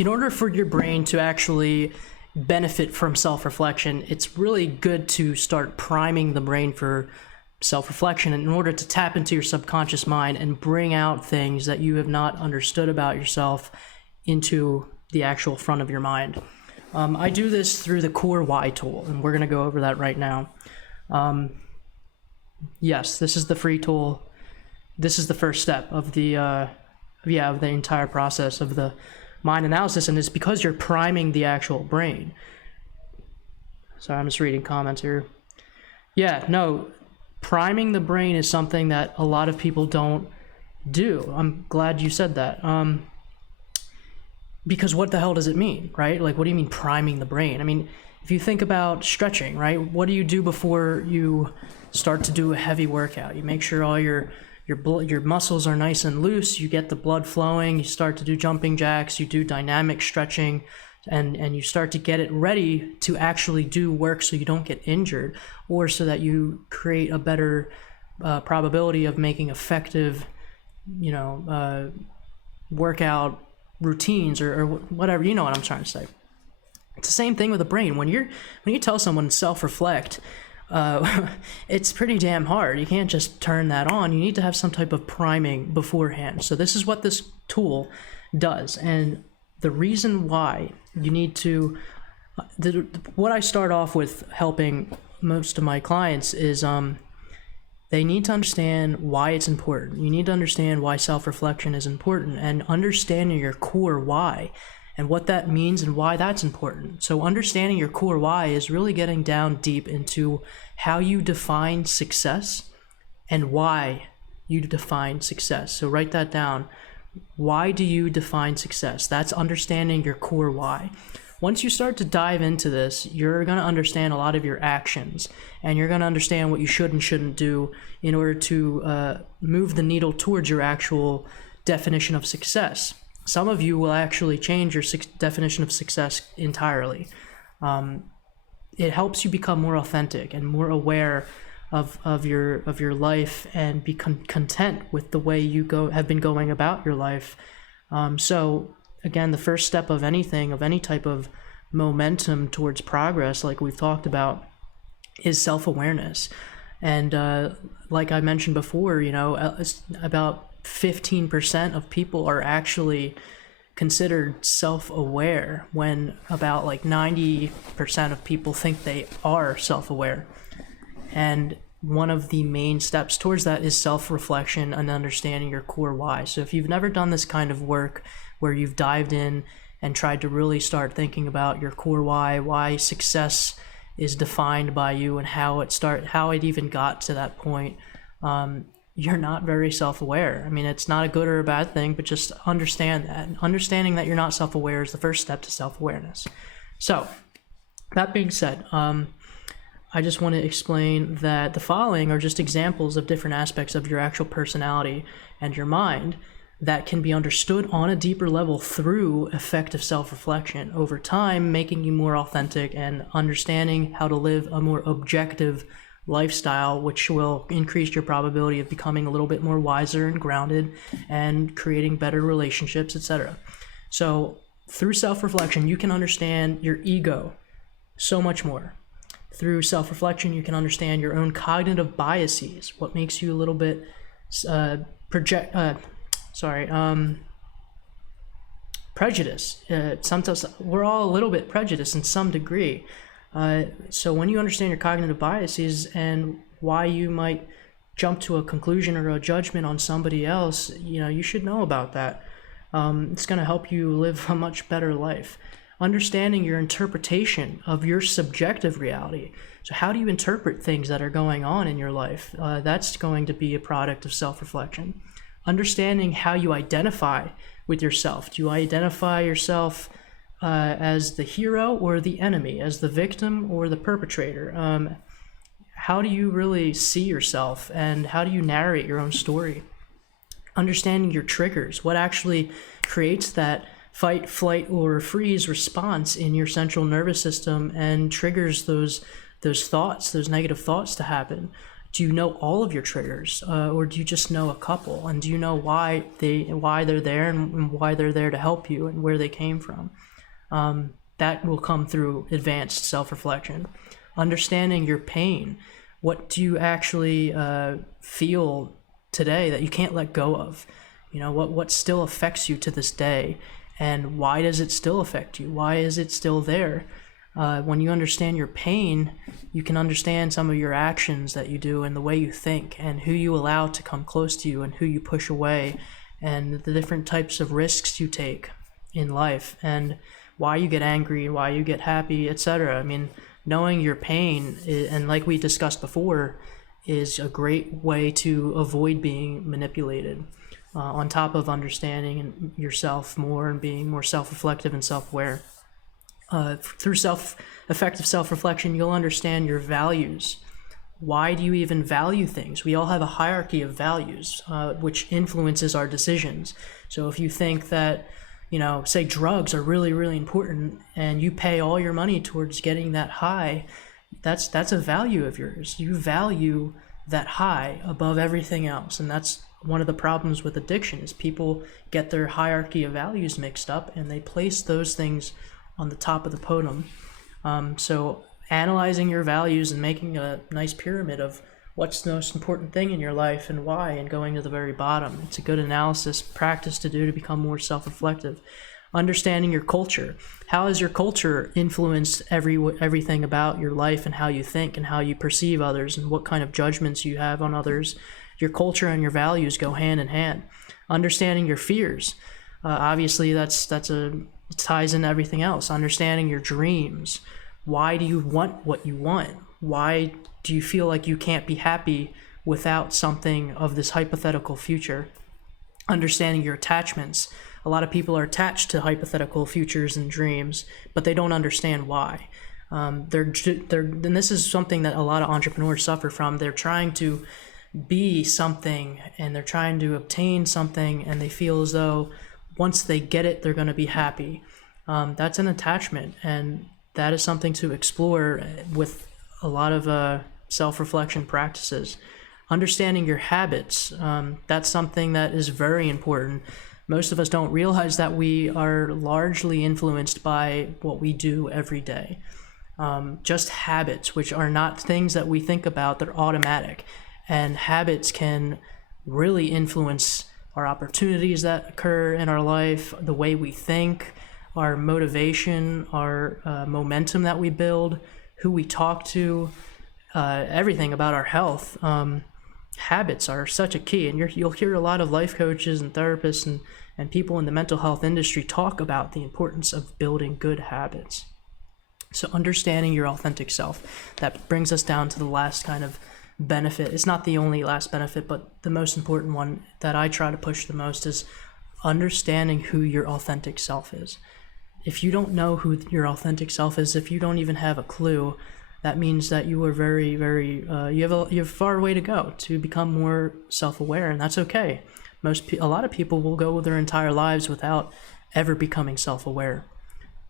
in order for your brain to actually benefit from self-reflection, it's really good to start priming the brain for self-reflection in order to tap into your subconscious mind and bring out things that you have not understood about yourself into the actual front of your mind. I do this through the Core Why tool, and we're going to go over that right now. Yes, this is the free tool. This is the first step of the of the entire process of the mind analysis, and it's because you're priming the actual brain. Sorry, I'm just reading comments here. Yeah, no, priming the brain is something that a lot of people don't do. I'm glad you said that. Because what the hell does it mean, right? Like, what do you mean priming the brain? I mean, if you think about stretching, right? What do you do before you start to do a heavy workout? You make sure all your muscles are nice and loose, you get the blood flowing, you start to do jumping jacks, you do dynamic stretching, and you start to get it ready to actually do work so you don't get injured, or so that you create a better probability of making effective, workout routines or whatever, you know what I'm trying to say. It's the same thing with the brain. When you tell someone self-reflect, it's pretty damn hard. You can't just turn that on. You need to have some type of priming beforehand. So this is what this tool does. And the reason why you need to, what I start off with helping most of my clients is they need to understand why it's important. You need to understand why self-reflection is important, and understanding your core why and what that means and why that's important. So understanding your core why is really getting down deep into how you define success and why you define success. So write that down. Why do you define success? That's understanding your core why. Once you start to dive into this, you're going to understand a lot of your actions, and you're going to understand what you should and shouldn't do in order to move the needle towards your actual definition of success. Some of you will actually change your definition of success entirely. It helps you become more authentic and more aware of your life, and be content with the way you have been going about your life. So again, the first step of anything, of any type of momentum towards progress, like we've talked about, is self-awareness. And like I mentioned before, about 15% of people are actually considered self-aware, when about like 90% of people think they are self-aware. And one of the main steps towards that is self-reflection and understanding your core why. So if you've never done this kind of work where you've dived in and tried to really start thinking about your core why success is defined by you, and how it even got to that point, you're not very self-aware. I mean, it's not a good or a bad thing, but just understand that. And understanding that you're not self-aware is the first step to self-awareness. So that being said, I just want to explain that the following are just examples of different aspects of your actual personality and your mind that can be understood on a deeper level through effective self-reflection over time, making you more authentic and understanding how to live a more objective lifestyle, which will increase your probability of becoming a little bit more wiser and grounded and creating better relationships, etc. So through self-reflection, you can understand your ego so much more. Through self-reflection, you can understand your own cognitive biases, what makes you a little bit prejudice. Sometimes we're all a little bit prejudiced in some degree. So when you understand your cognitive biases and why you might jump to a conclusion or a judgment on somebody else, you should know about that. It's going to help you live a much better life. Understanding your interpretation of your subjective reality. So how do you interpret things that are going on in your life? That's going to be a product of self-reflection. Understanding how you identify with yourself. Do you identify yourself as the hero or the enemy, as the victim or the perpetrator? How do you really see yourself, and how do you narrate your own story? Understanding your triggers. What actually creates that fight, flight, or freeze response in your central nervous system and triggers those thoughts, those negative thoughts to happen? Do you know all of your triggers, or do you just know a couple? And do you know why they're there, and why they're there to help you, and where they came from? That will come through advanced self-reflection. Understanding your pain. What do you actually feel today that you can't let go of? What still affects you to this day, and why does it still affect you? Why is it still there? When you understand your pain, you can understand some of your actions that you do, and the way you think, and who you allow to come close to you, and who you push away, and the different types of risks you take in life, and why you get angry, why you get happy, etc. I mean, knowing your pain, and like we discussed before, is a great way to avoid being manipulated. On top of understanding yourself more and being more self-reflective and self-aware. Through effective self-reflection, you'll understand your values. Why do you even value things? We all have a hierarchy of values, which influences our decisions. So if you think that, say drugs are really, really important, and you pay all your money towards getting that high, that's a value of yours. You value that high above everything else, and that's one of the problems with addiction, is people get their hierarchy of values mixed up, and they place those things on the top of the podium. So analyzing your values and making a nice pyramid of what's the most important thing in your life and why, and going to the very bottom. It's a good analysis practice to do to become more self-reflective. Understanding your culture. How has your culture influenced everything about your life, and how you think, and how you perceive others, and what kind of judgments you have on others? Your culture and your values go hand in hand. Understanding your fears. Obviously, it ties in everything else. Understanding your dreams. Why do you want what you want? Why do you feel like you can't be happy without something of this hypothetical future? Understanding your attachments. A lot of people are attached to hypothetical futures and dreams, but they don't understand why. And this is something that a lot of entrepreneurs suffer from. They're trying to be something, and they're trying to obtain something, and they feel as though once they get it, they're going to be happy. That's an attachment, and that is something to explore with a lot of self-reflection practices. Understanding your habits. That's something that is very important. Most of us don't realize that we are largely influenced by what we do every day. Just habits, which are not things that we think about, they're automatic. And habits can really influence our opportunities that occur in our life, the way we think, our motivation, our momentum that we build, who we talk to, everything about our health. Habits are such a key, and you'll hear a lot of life coaches and therapists and people in the mental health industry talk about the importance of building good habits. So understanding your authentic self, that brings us down to the last kind of benefit. It's not the only last benefit, but the most important one that I try to push the most is understanding who your authentic self is. If you don't know who your authentic self is, if you don't even have a clue, that means that you are very, very, you have a far way to go to become more self-aware, and that's okay. A lot of people will go their entire lives without ever becoming self-aware.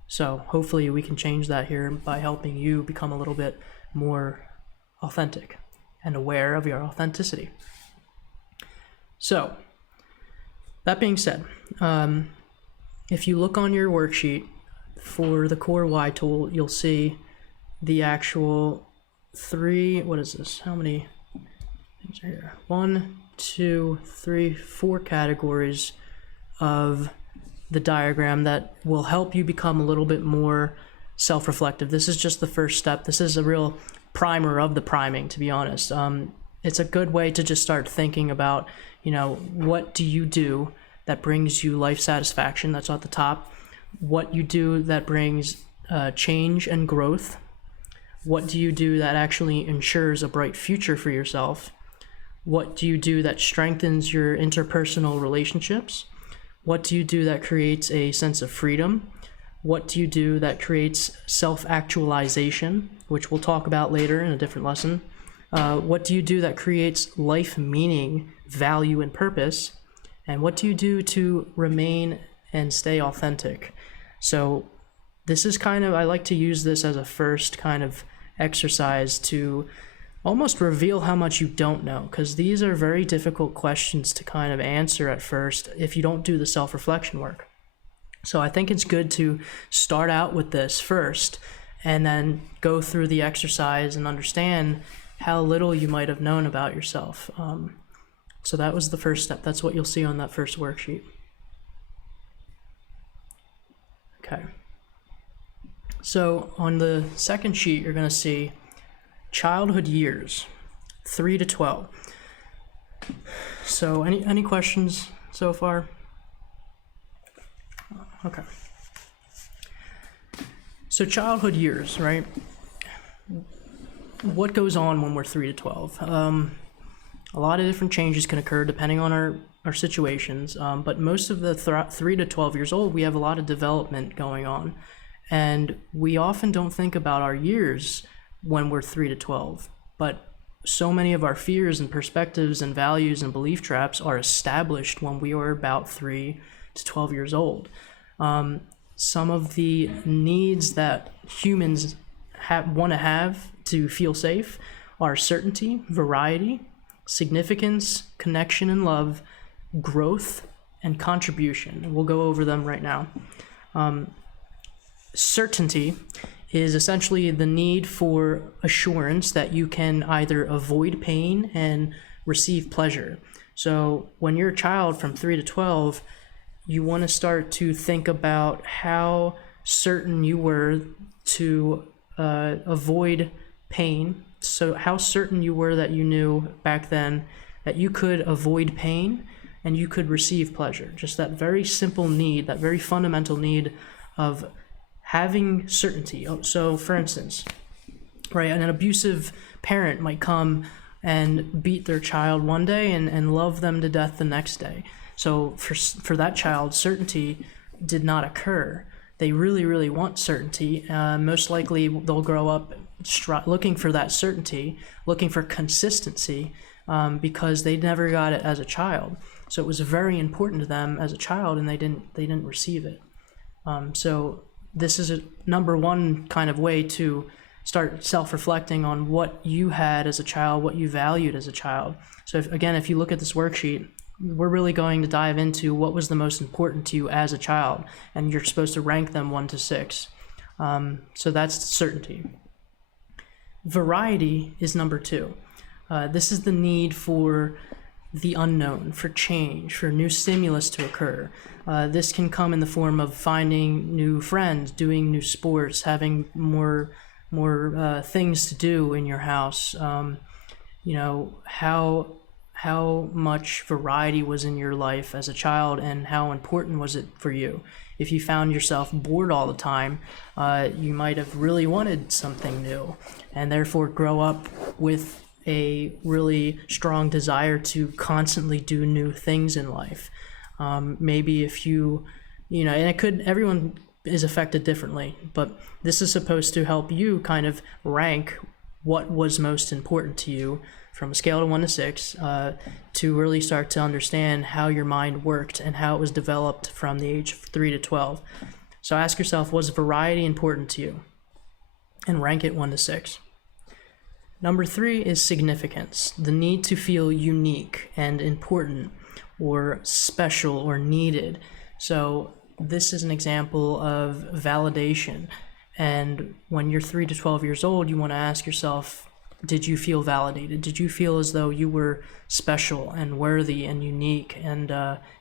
So hopefully we can change that here by helping you become a little bit more authentic and aware of your authenticity. So, that being said, if you look on your worksheet for the Core Why tool, you'll see the actual what is this? How many things are here? 1, 2, 3, 4 categories of the diagram that will help you become a little bit more self-reflective. This is just the first step. This is a real primer of the priming, to be honest. It's a good way to just start thinking about, what do you do that brings you life satisfaction? That's at the top. What you do that brings change and growth. What do you do that actually ensures a bright future for yourself? What do you do that strengthens your interpersonal relationships? What do you do that creates a sense of freedom? What do you do that creates self-actualization, which we'll talk about later in a different lesson? What do you do that creates life meaning, value, and purpose? And what do you do to remain and stay authentic? So this is I like to use this as a first kind of exercise to almost reveal how much you don't know, because these are very difficult questions to kind of answer at first if you don't do the self-reflection work. So I think it's good to start out with this first and then go through the exercise and understand how little you might have known about yourself. So that was the first step. That's what you'll see on that first worksheet. Okay. So on the second sheet, you're going to see childhood years, 3 to 12. So any questions so far? Okay. So childhood years, right? What goes on when we're 3 to 12? A lot of different changes can occur depending on our situations, but most of the 3 to 12 years old, we have a lot of development going on. And we often don't think about our years when we're 3 to 12, but so many of our fears and perspectives and values and belief traps are established when we are about 3 to 12 years old. Some of the needs that humans want to have to feel safe are certainty, variety, significance, connection and love, growth, and contribution. And we'll go over them right now. Certainty is essentially the need for assurance that you can either avoid pain and receive pleasure. So when you're a child from 3 to 12, you want to start to think about how certain you were to avoid pain. So how certain you were that you knew back then that you could avoid pain and you could receive pleasure. Just that very simple need, that very fundamental need of having certainty. So for instance, right, an abusive parent might come and beat their child one day and love them to death the next day. So for that child, certainty did not occur. They really, really want certainty. Most likely they'll grow up looking for that certainty, looking for consistency, because they never got it as a child. So it was very important to them as a child, and they didn't receive it. So this is a number one kind of way to start self-reflecting on what you had as a child, what you valued as a child. So if you look at this worksheet, we're really going to dive into what was the most important to you as a child, and you're supposed to rank them 1 to 6. So that's certainty. Variety is number 2. This is the need for the unknown, for change, for new stimulus to occur. This can come in the form of finding new friends, doing new sports, having more things to do in your house. How much variety was in your life as a child, and how important was it for you? If you found yourself bored all the time, you might have really wanted something new, and therefore grow up with a really strong desire to constantly do new things in life. Maybe if everyone is affected differently, but this is supposed to help you kind of rank what was most important to you from a scale of 1 to 6, to really start to understand how your mind worked and how it was developed from the age of 3 to 12. So ask yourself, was variety important to you? And rank it 1 to 6. Number 3 is significance, the need to feel unique and important or special or needed. So this is an example of validation. And when you're 3 to 12 years old, you want to ask yourself, did you feel validated? Did you feel as though you were special and worthy and unique and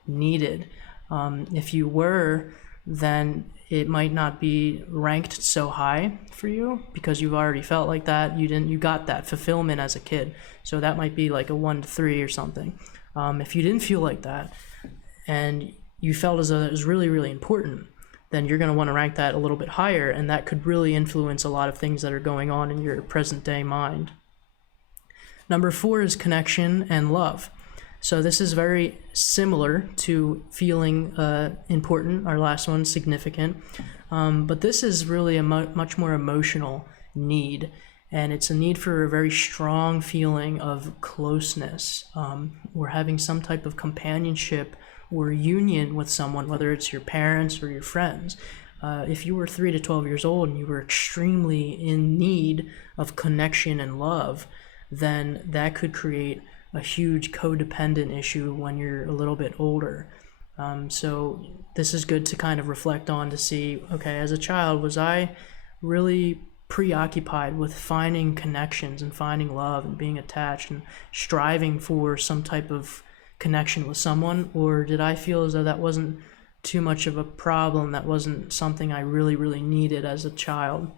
needed? If you were, then it might not be ranked so high for you because you've already felt like that. You got that fulfillment as a kid. So that might be like a 1 to 3 or something. If you didn't feel like that and you felt as though it was really, really important, then you're going to want to rank that a little bit higher, and that could really influence a lot of things that are going on in your present day mind. Number 4 is connection and love. So this is very similar to feeling important, our last one, significant, but this is really a much more emotional need, and it's a need for a very strong feeling of closeness, or having some type of companionship or union with someone, whether it's your parents or your friends. If you were 3 to 12 years old and you were extremely in need of connection and love, then that could create a huge codependent issue when you're a little bit older. So this is good to kind of reflect on to see, okay, as a child, was I really preoccupied with finding connections and finding love and being attached and striving for some type of connection with someone, or did I feel as though that wasn't too much of a problem, that wasn't something I really needed as a child?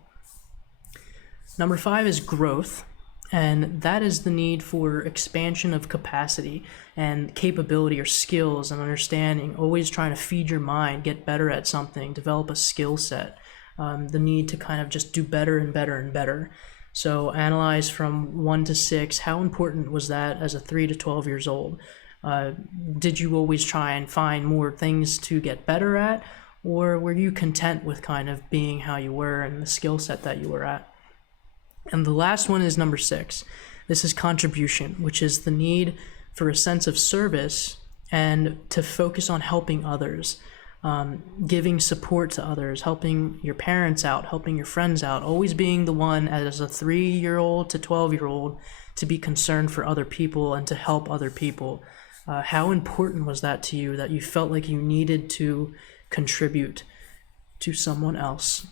Number 5 is growth, and that is the need for expansion of capacity and capability or skills and understanding, always trying to feed your mind, get better at something, develop a skill set, the need to kind of just do better and better and better. So analyze from 1 to 6, how important was that as a 3 to 12 years old? Did you always try and find more things to get better at, or were you content with kind of being how you were and the skill set that you were at? And the last one is number 6. This is contribution, which is the need for a sense of service and to focus on helping others, giving support to others, helping your parents out, helping your friends out, always being the one as a 3-year-old to 12-year-old to be concerned for other people and to help other people. How important was that to you, that you felt like you needed to contribute to someone else?